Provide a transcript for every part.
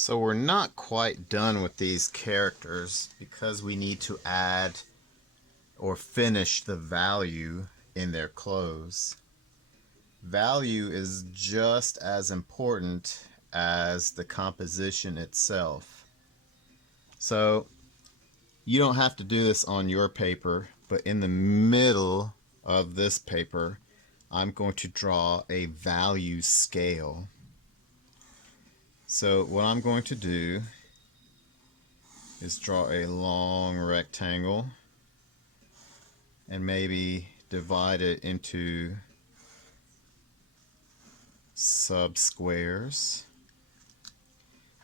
So we're not quite done with these characters because we need to add or finish the value in their clothes. Value is just as important as the composition itself. So you don't have to do this on your paper, but in the middle of this paper, I'm going to draw a value scale. So what I'm going to do is draw a long rectangle and maybe divide it into sub-squares.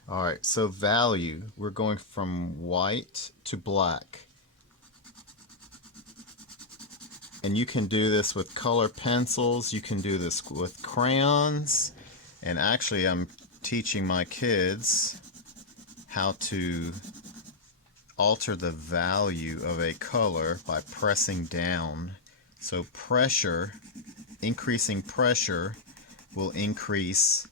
Alright, so value, we're going from white to black. And you can do this with color pencils, you can do this with crayons, and actually I'm teaching my kids how to alter the value of a color by pressing down. So pressure, increasing pressure will increase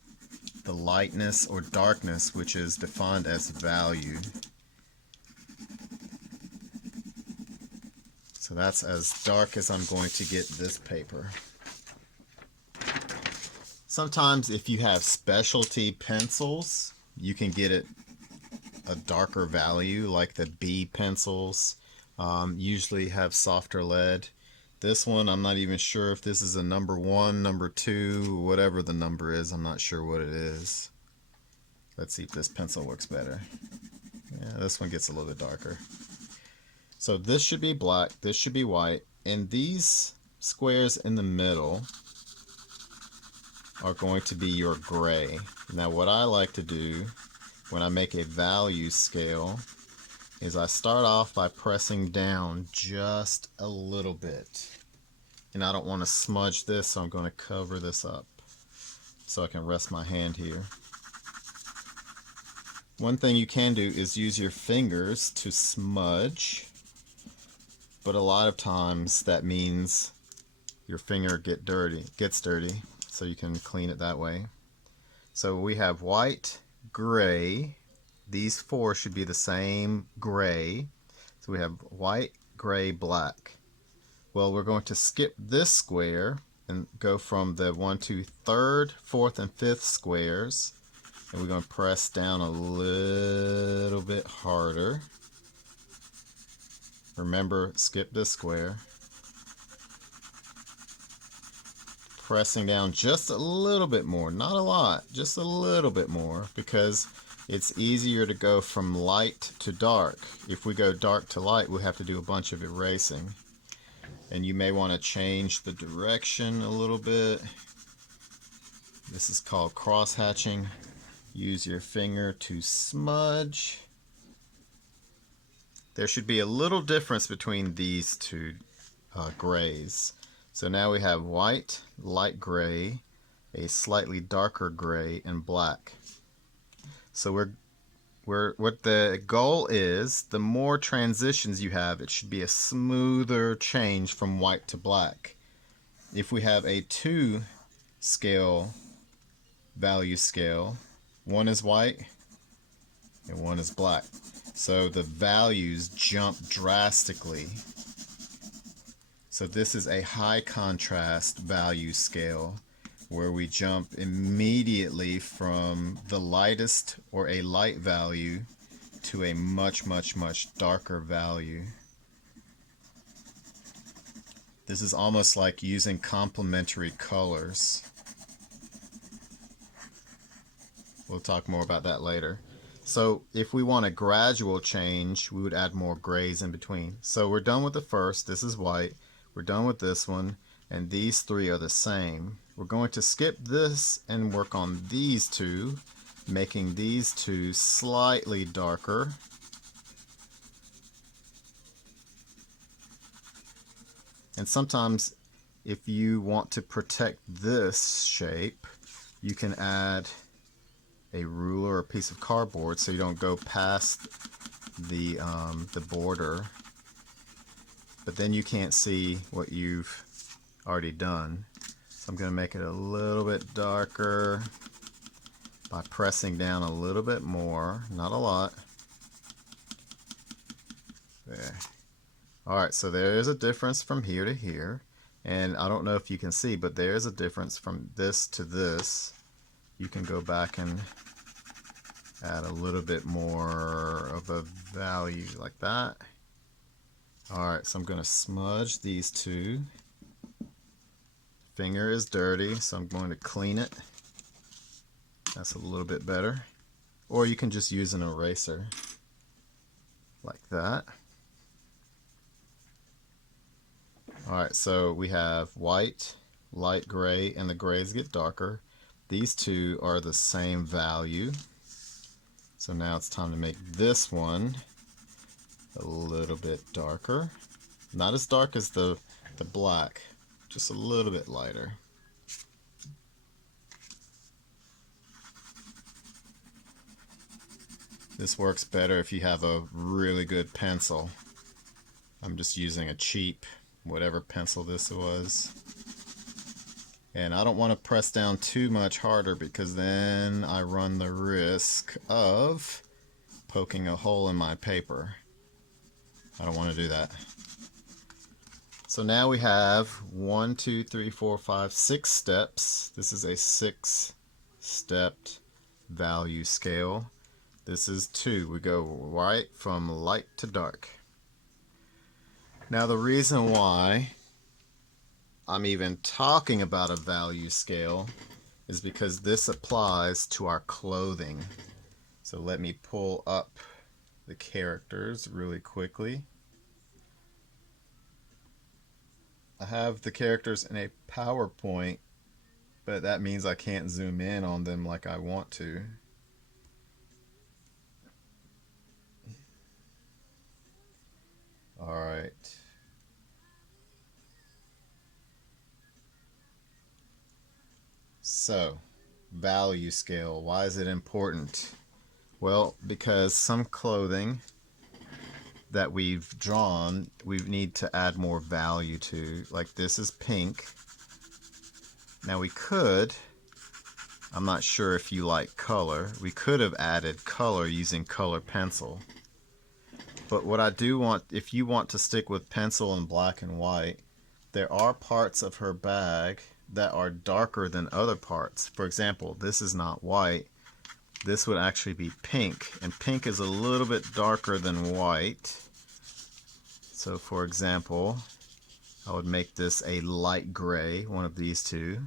the lightness or darkness, which is defined as value. So that's as dark as I'm going to get this paper. Sometimes if you have specialty pencils, you can get it a darker value, like the B pencils usually have softer lead. This one, I'm not even sure if this is a number 1, number 2, whatever the number is. I'm not sure what it is. Let's see if this pencil works better. Yeah, this one gets a little bit darker. So this should be black, this should be white, and these squares in the middle are going to be your gray. Now what I like to do when I make a value scale is I start off by pressing down just a little bit. And I don't want to smudge this, so I'm going to cover this up so I can rest my hand here. One thing you can do is use your fingers to smudge, but a lot of times that means your finger gets dirty, so you can clean it that way. So we have white, gray. These four should be the same gray. So we have white, gray, black. Well, we're going to skip this square and go from the 1, 2, 3rd, 4th, and 5th squares. And we're going to press down a little bit harder. Remember, skip this square. Pressing down just a little bit more, not a lot, just a little bit more, because it's easier to go from light to dark. If we go dark to light, we'll have to do a bunch of erasing. And you may want to change the direction a little bit. This is called cross hatching. Use your finger to smudge. There should be a little difference between these two grays. So now we have white, light gray, a slightly darker gray, and black. So what the goal is, the more transitions you have, it should be a smoother change from white to black. If we have a 2 scale value scale, one is white and one is black. So the values jump drastically. So this is a high contrast value scale where we jump immediately from the lightest or a light value to a much, much, much darker value. This is almost like using complementary colors. We'll talk more about that later. So if we want a gradual change, we would add more grays in between. So we're done with the first. This is white. We're done with this one, and these three are the same. We're going to skip this and work on these two, making these two slightly darker. And sometimes if you want to protect this shape, you can add a ruler or a piece of cardboard so you don't go past the border. But then you can't see what you've already done. So I'm going to make it a little bit darker by pressing down a little bit more, not a lot. There. Alright, so there is a difference from here to here. And I don't know if you can see, but there is a difference from this to this. You can go back and add a little bit more of a value like that. Alright, so I'm going to smudge these two. Finger is dirty, so I'm going to clean it. That's a little bit better. Or you can just use an eraser like that. Alright, so we have white, light gray, and the grays get darker. These two are the same value. So now it's time to make this one a little bit darker. Not as dark as the black, just a little bit lighter. This works better if you have a really good pencil. I'm just using a cheap, whatever pencil this was. And I don't want to press down too much harder because then I run the risk of poking a hole in my paper. I don't want to do that. So now we have 1, 2, 3, 4, 5, 6 steps. This is a 6-stepped value scale. This is 2. We go right from light to dark. Now the reason why I'm even talking about a value scale is because this applies to our clothing. So let me pull up the characters really quickly. I have the characters in a PowerPoint, but that means I can't zoom in on them like I want to. Alright. So, value scale. Why is it important? Well, because some clothing that we've drawn, we need to add more value to. Like this is pink. Now we could, I'm not sure if you like color, we could have added color using color pencil. But what I do want, if you want to stick with pencil and black and white, there are parts of her bag that are darker than other parts. For example, this is not white. This would actually be pink, and pink is a little bit darker than white. So for example, I would make this a light gray, one of these two,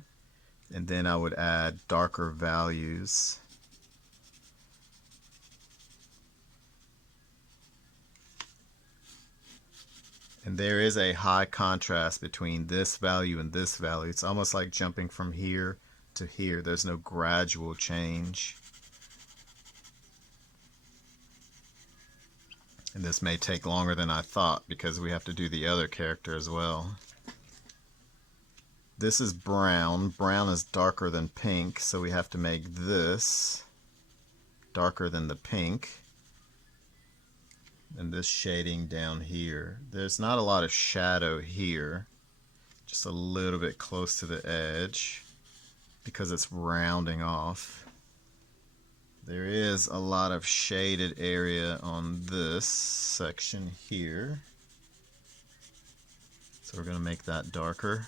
and then I would add darker values. And there is a high contrast between this value and this value. It's almost like jumping from here to here. There's no gradual change. And this may take longer than I thought because we have to do the other character as well. This is brown. Brown is darker than pink, so we have to make this darker than the pink. And this shading down here. There's not a lot of shadow here, just a little bit close to the edge because it's rounding off. There is a lot of shaded area on this section here, so we're going to make that darker.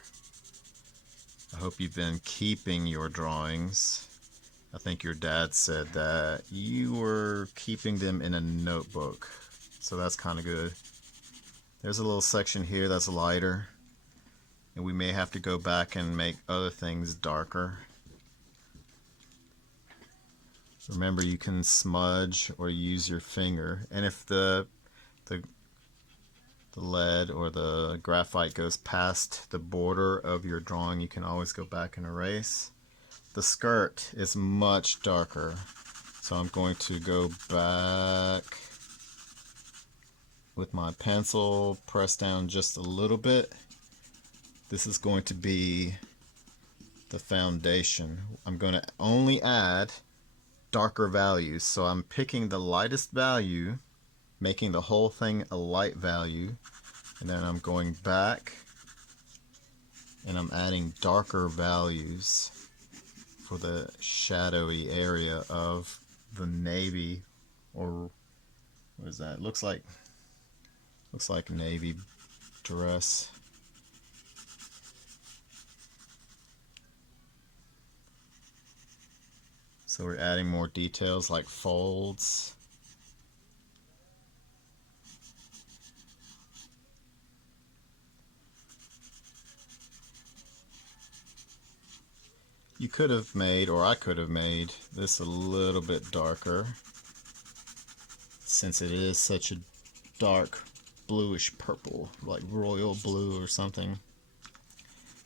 I hope you've been keeping your drawings. I think your dad said that you were keeping them in a notebook. So that's kind of good. There's a little section here that's lighter, and we may have to go back and make other things darker. Remember, you can smudge or use your finger, and if the lead or the graphite goes past the border of your drawing, you can always go back and erase. The skirt is much darker, so I'm going to go back with my pencil, press down just a little bit. This is going to be the foundation. I'm going to only add darker values, so I'm picking the lightest value, making the whole thing a light value, and then I'm going back and I'm adding darker values for the shadowy area of the navy, or what is that? Looks like navy dress. So we're adding more details like folds. You could have made, or I could have made, this a little bit darker, since it is such a dark bluish purple, like royal blue or something.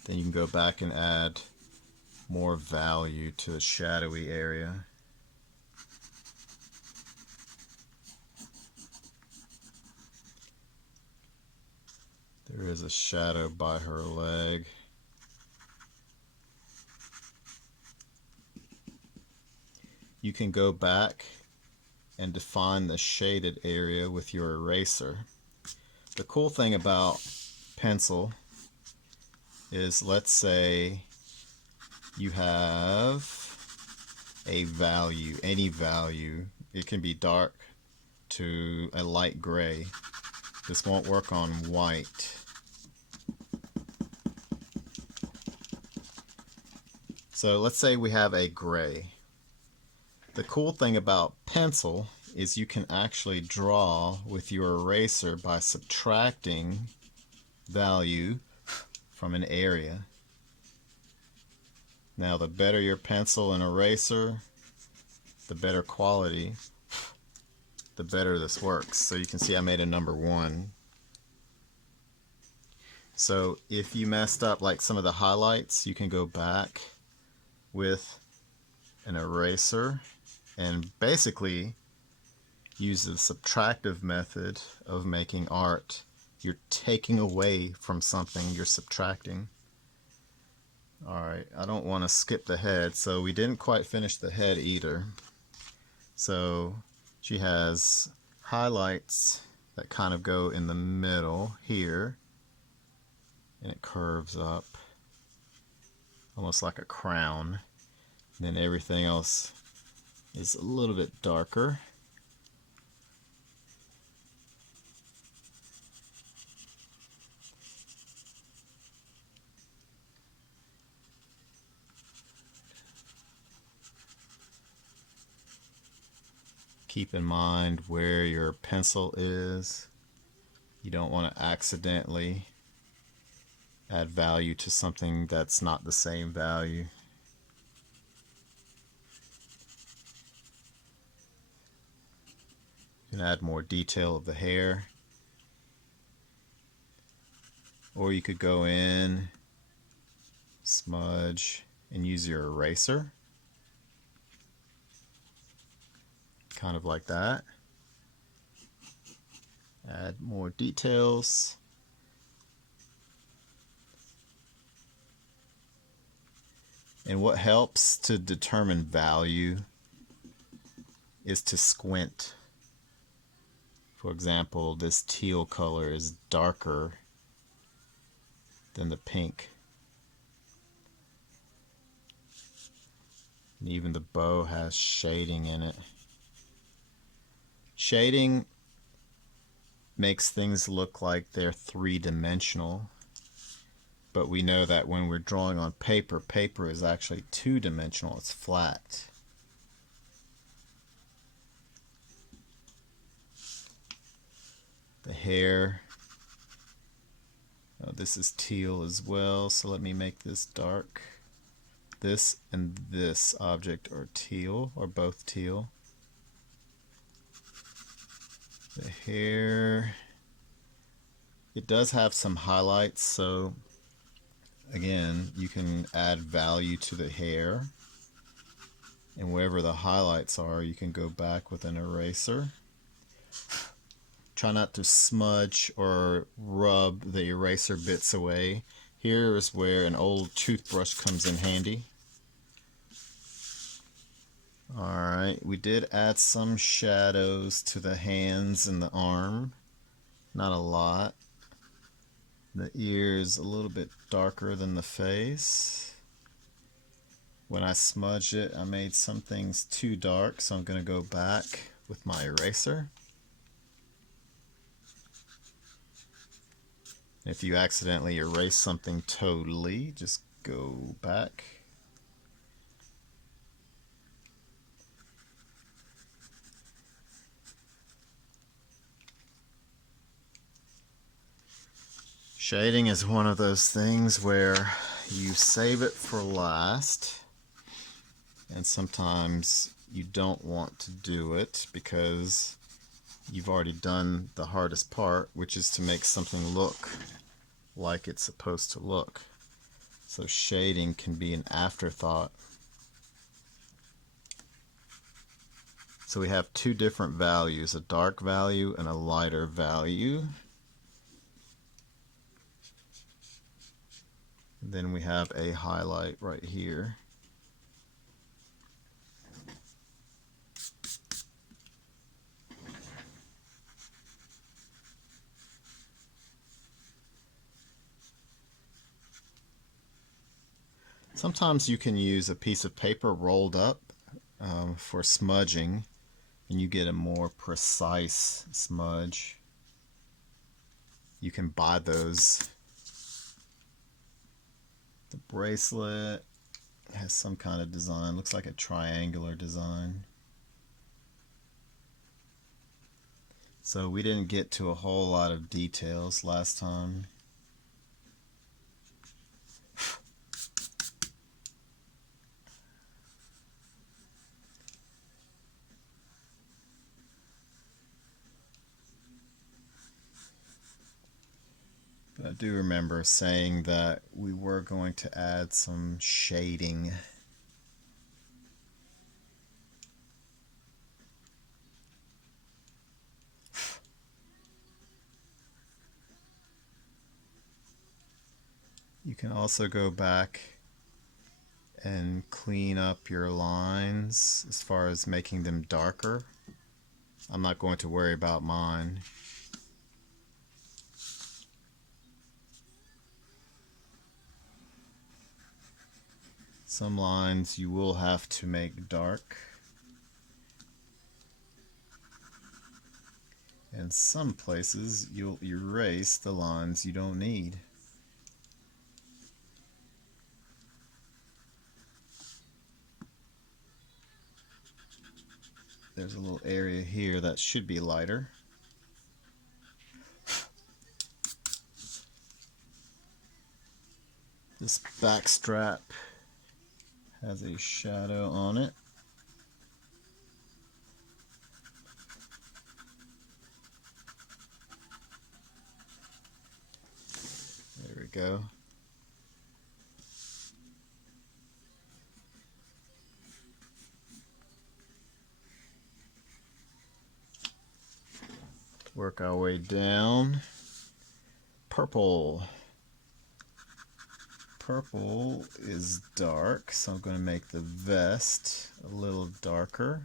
Then you can go back and add more value to the shadowy area. There is a shadow by her leg. You can go back and define the shaded area with your eraser. The cool thing about pencil is, let's say you have a value, any value. It can be dark to a light gray. This won't work on white. So let's say we have a gray. The cool thing about pencil is you can actually draw with your eraser by subtracting value from an area. Now, the better your pencil and eraser, the better quality, the better this works. So you can see I made a number 1. So if you messed up like some of the highlights, you can go back with an eraser and basically use the subtractive method of making art. You're taking away from something, you're subtracting. Alright, I don't want to skip the head, so we didn't quite finish the head either. So she has highlights that kind of go in the middle here, and it curves up almost like a crown. And then everything else is a little bit darker. Keep in mind where your pencil is. You don't want to accidentally add value to something that's not the same value. You can add more detail of the hair. Or you could go in, smudge, and use your eraser. Kind of like that. Add more details. And what helps to determine value is to squint. For example, this teal color is darker than the pink. And even the bow has shading in it. Shading makes things look like they're three-dimensional, but we know that when we're drawing on paper, paper is actually two-dimensional, it's flat. The hair, oh, this is teal as well, so let me make this dark. This and this object are teal, or both teal. The hair, it does have some highlights, so again, you can add value to the hair, and wherever the highlights are, you can go back with an eraser. Try not to smudge or rub the eraser bits away. Here is where an old toothbrush comes in handy. Alright, we did add some shadows to the hands and the arm. Not a lot. The ear is a little bit darker than the face. When I smudged it, I made some things too dark, so I'm going to go back with my eraser. If you accidentally erase something totally, just go back. Shading is one of those things where you save it for last, and sometimes you don't want to do it because you've already done the hardest part, which is to make something look like it's supposed to look. So shading can be an afterthought. So we have two different values, a dark value and a lighter value. Then we have a highlight right here. Sometimes you can use a piece of paper rolled up for smudging, and you get a more precise smudge. You can buy those. The bracelet has some kind of design, looks like a triangular design. So we didn't get to a whole lot of details last time. But I do remember saying that we were going to add some shading. You can also go back and clean up your lines as far as making them darker. I'm not going to worry about mine. Some lines you will have to make dark, and some places you'll erase the lines you don't need. There's a little area here that should be lighter. This back strap has a shadow on it. There we go. Work our way down. Purple. Purple is dark, so I'm going to make the vest a little darker.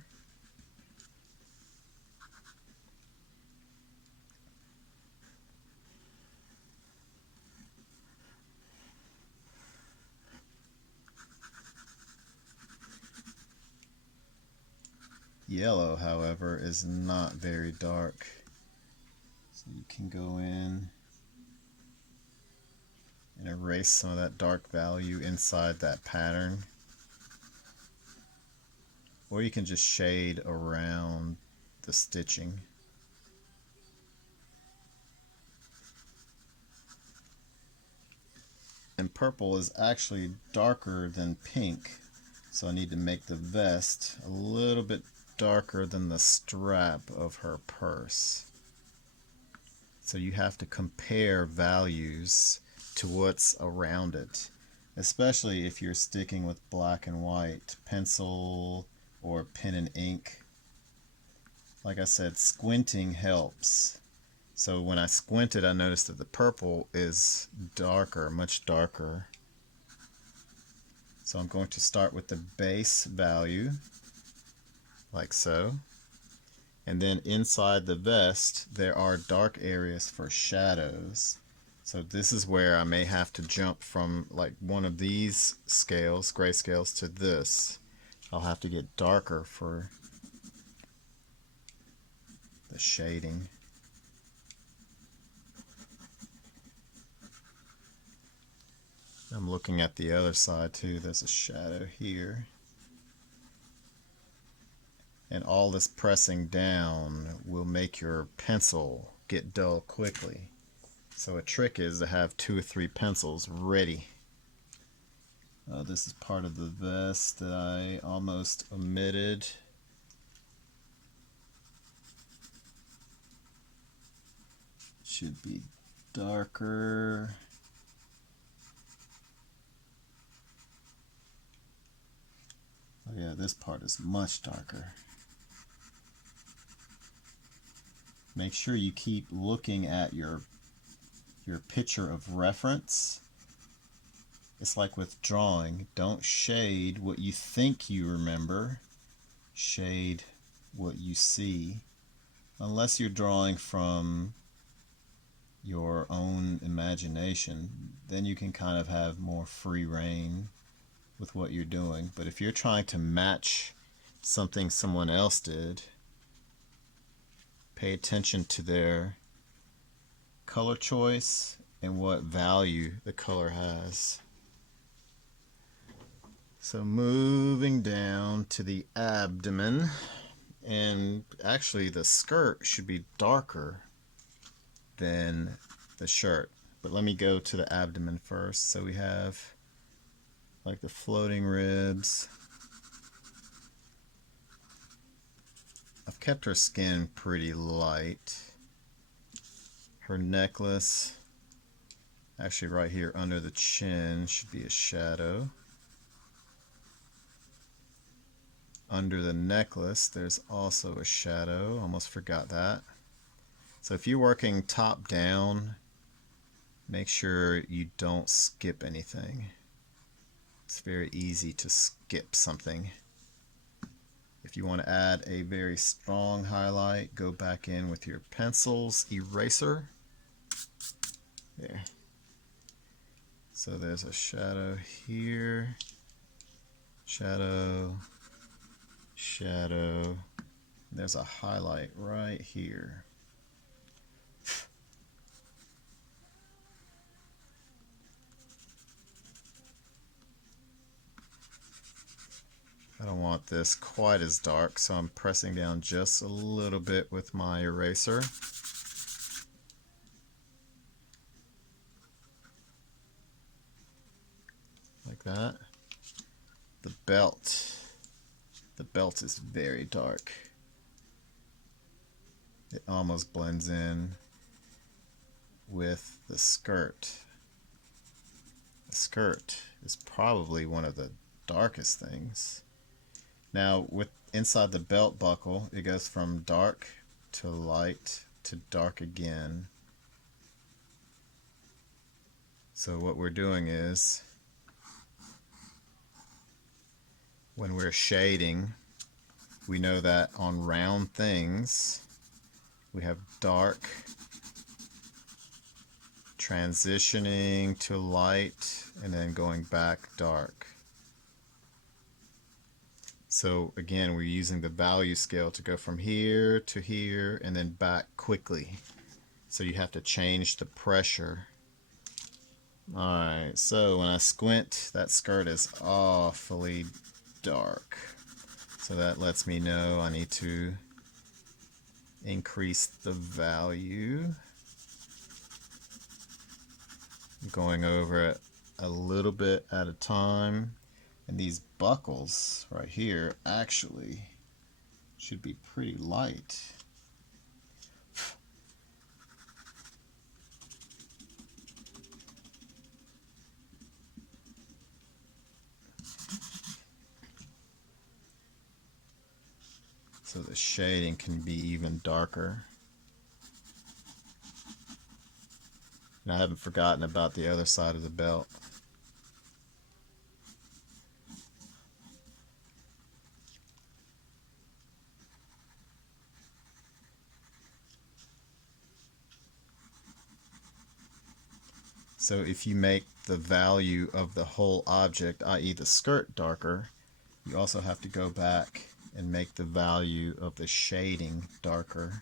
Yellow, however, is not very dark. So you can go in and erase some of that dark value inside that pattern. Or you can just shade around the stitching. And purple is actually darker than pink, so I need to make the vest a little bit darker than the strap of her purse. So you have to compare values to what's around it, especially if you're sticking with black and white pencil or pen and ink. Like I said, squinting helps. So when I squinted, I noticed that the purple is darker, much darker. So I'm going to start with the base value, like so. And then inside the vest, there are dark areas for shadows. So this is where I may have to jump from like one of these scales, gray scales, to this. I'll have to get darker for the shading. I'm looking at the other side too. There's a shadow here. And all this pressing down will make your pencil get dull quickly. So a trick is to have 2 or 3 pencils ready. This is part of the vest that I almost omitted. Should be darker. Oh yeah, this part is much darker. Make sure you keep looking at your picture of reference. It's like with drawing. Don't shade what you think you remember. Shade what you see. Unless you're drawing from your own imagination, then you can kind of have more free reign with what you're doing. But if you're trying to match something someone else did, pay attention to their color choice and what value the color has. So moving down to the abdomen, and actually the skirt should be darker than the shirt. But let me go to the abdomen first. So we have like the floating ribs. I've kept her skin pretty light. Her necklace, actually right here under the chin, should be a shadow. Under the necklace, there's also a shadow. Almost forgot that. So if you're working top down, make sure you don't skip anything. It's very easy to skip something. If you want to add a very strong highlight, go back in with your pencil's eraser. There. So there's a shadow here. Shadow. Shadow. There's a highlight right here. I don't want this quite as dark, so I'm pressing down just a little bit with my eraser. Like that. The belt. The belt is very dark. It almost blends in with the skirt. The skirt is probably one of the darkest things. Now, with inside the belt buckle, it goes from dark to light to dark again. So what we're doing is, when we're shading, we know that on round things, we have dark, transitioning to light, and then going back dark. So again, we're using the value scale to go from here to here and then back quickly. So you have to change the pressure. Alright, so when I squint, that skirt is awfully dark. So that lets me know I need to increase the value. I'm going over it a little bit at a time. And these buckles right here actually should be pretty light. So the shading can be even darker. And I haven't forgotten about the other side of the belt. So if you make the value of the whole object, i.e. the skirt, darker, you also have to go back and make the value of the shading darker.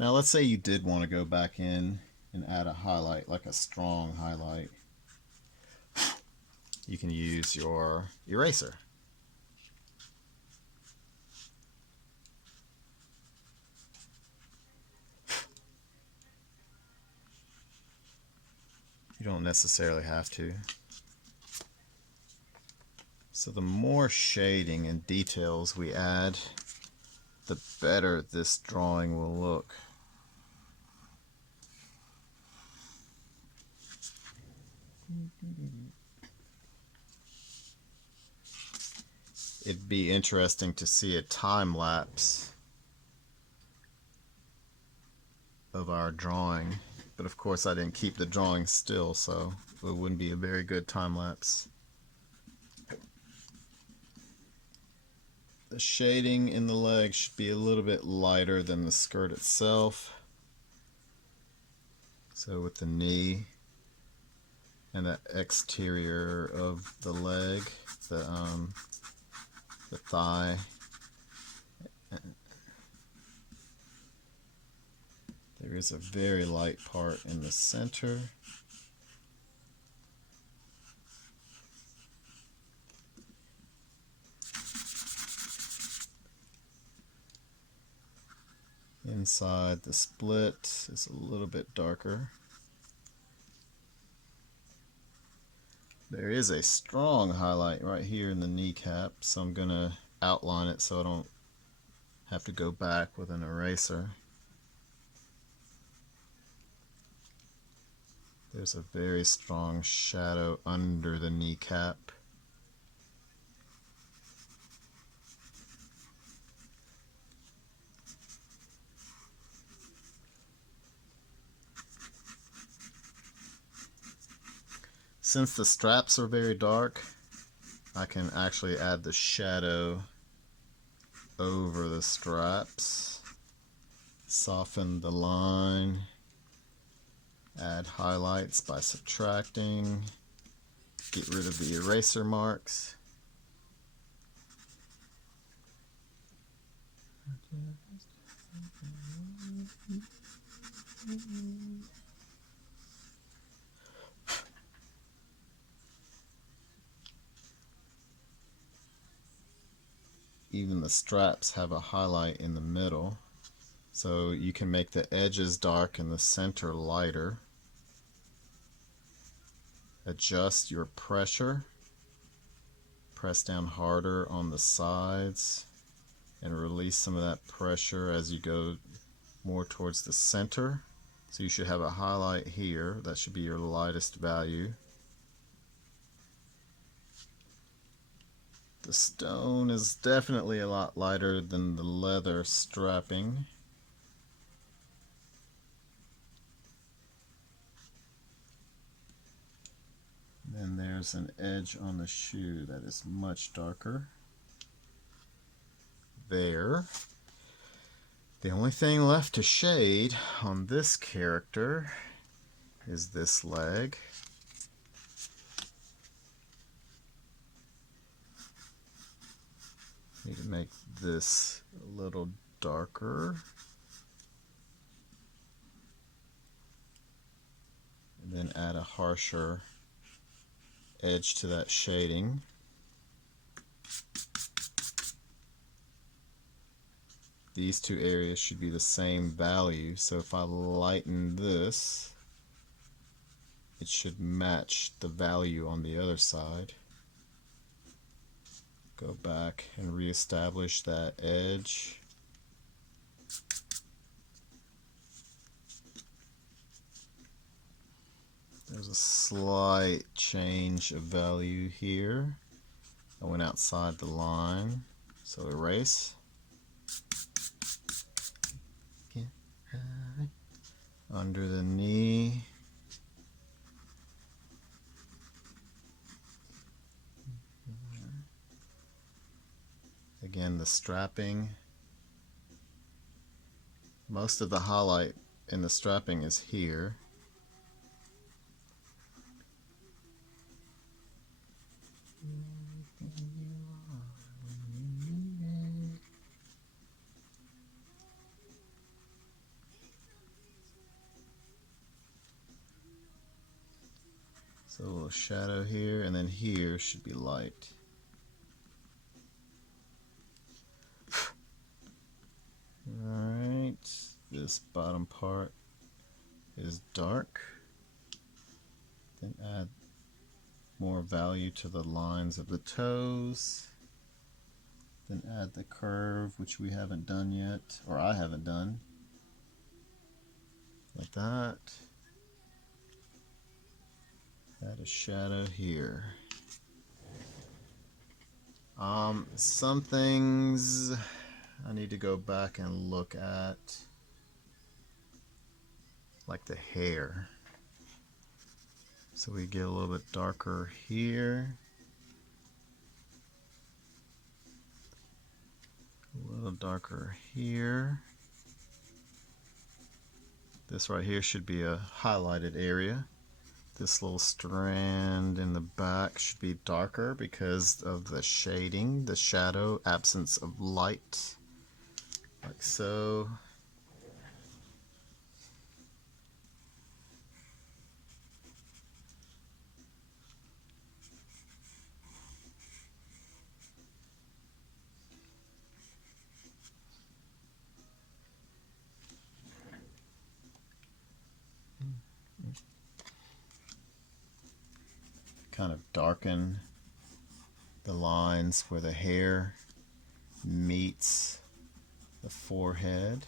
Now let's say you did want to go back in and add a highlight, like a strong highlight. You can use your eraser. You don't necessarily have to. So the more shading and details we add, the better this drawing will look. It'd be interesting to see a time lapse of our drawing, but of course I didn't keep the drawing still, so it wouldn't be a very good time lapse. The shading in the leg should be a little bit lighter than the skirt itself. So with the knee and the exterior of the leg, the thigh, there is a very light part in the center. Inside the split is a little bit darker. There is a strong highlight right here in the kneecap, so I'm going to outline it so I don't have to go back with an eraser. There's a very strong shadow under the kneecap. Since the straps are very dark, I can actually add the shadow over the straps, soften the line, add highlights by subtracting, get rid of the eraser marks. Even the straps have a highlight in the middle, so you can make the edges dark and the center lighter. Adjust your pressure. Press down harder on the sides and release some of that pressure as you go more towards the center. So you should have a highlight here. That should be your lightest value. The stone is definitely a lot lighter than the leather strapping. Then there's an edge on the shoe that is much darker. There. The only thing left to shade on this character is this leg. Need to make this a little darker. And then add a harsher edge to that shading. These two areas should be the same value, so if I lighten this, it should match the value on the other side. Go back and reestablish that edge. There's a slight change of value here. I went outside the line, so erase. Under the knee. strapping. Most of the highlight in the strapping is here. So a little shadow here, and then here should be light. Alright, this bottom part is dark. Then add more value to the lines of the toes. Then add the curve, which we haven't done yet, or I haven't done. Like that. Add a shadow here. Some things I need to go back and look at, like the hair. So we get a little bit darker here. A little darker here. This right here should be a highlighted area. This little strand in the back should be darker because of the shading, the shadow, absence of light, like so. Kind of darken the lines where the hair meets the forehead.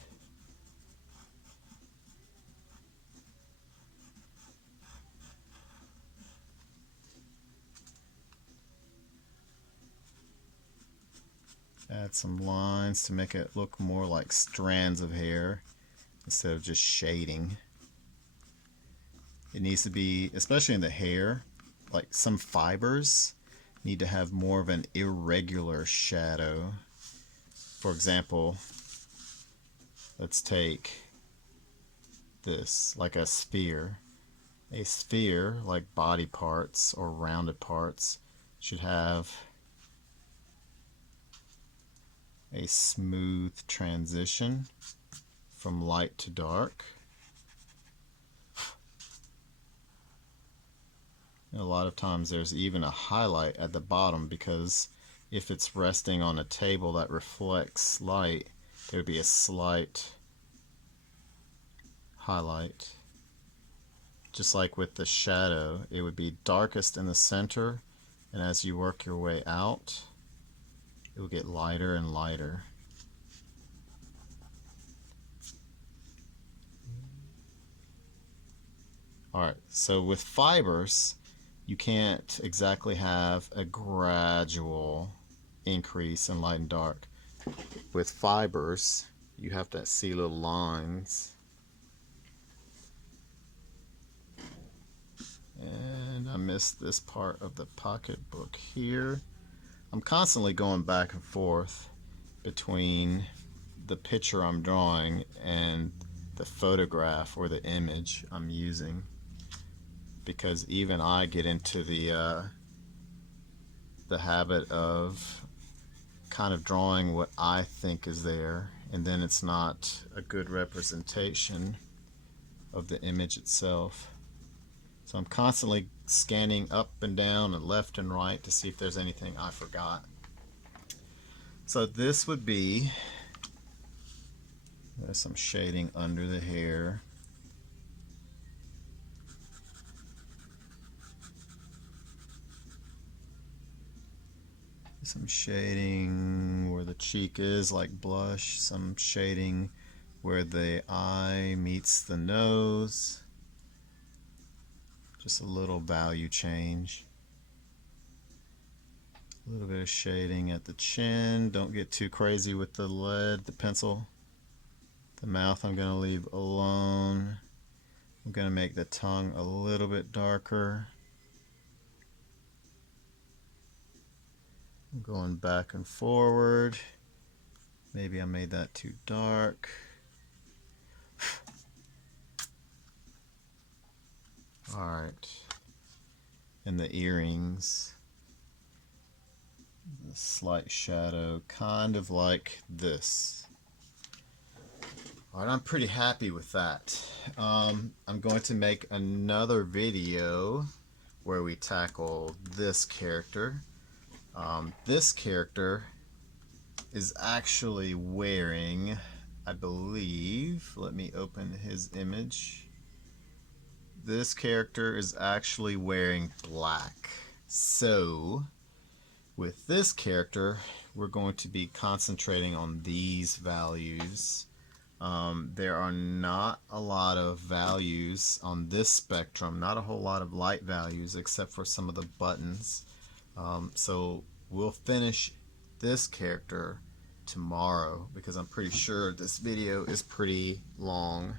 Add some lines to make it look more like strands of hair instead of just shading. It needs to be, especially in the hair, like some fibers need to have more of an irregular shadow. For example, let's take this, like a sphere. A sphere, like body parts or rounded parts, should have a smooth transition from light to dark. A lot of times there's even a highlight at the bottom because if it's resting on a table that reflects light, there would be a slight highlight. Just like with the shadow, it would be darkest in the center, and as you work your way out, it will get lighter and lighter. Alright, so with fibers, you can't exactly have a gradual increase in light and dark. With fibers, you have to see little lines. And I missed this part of the pocketbook here. I'm constantly going back and forth between the picture I'm drawing and the photograph or the image I'm using, because even I get into the habit of kind of drawing what I think is there, and then it's not a good representation of the image itself. So I'm constantly scanning up and down and left and right to see if there's anything I forgot. So this would be, there's some shading under the hair. Some shading where the cheek is, like blush. Some shading where the eye meets the nose. Just a little value change. A little bit of shading at the chin. Don't get too crazy with the lead, the pencil. The mouth I'm going to leave alone. I'm going to make the tongue a little bit darker. I'm going back and forward. Maybe I made that too dark. Alright. And the earrings. The slight shadow, kind of like this. Alright, I'm pretty happy with that. I'm going to make another video where we tackle this character. This character is actually wearing, I believe, let me open his image. This character is actually wearing black. So, with this character, we're going to be concentrating on these values. There are not a lot of values on this spectrum, not a whole lot of light values except for some of the buttons. So we'll finish this character tomorrow because I'm pretty sure this video is pretty long.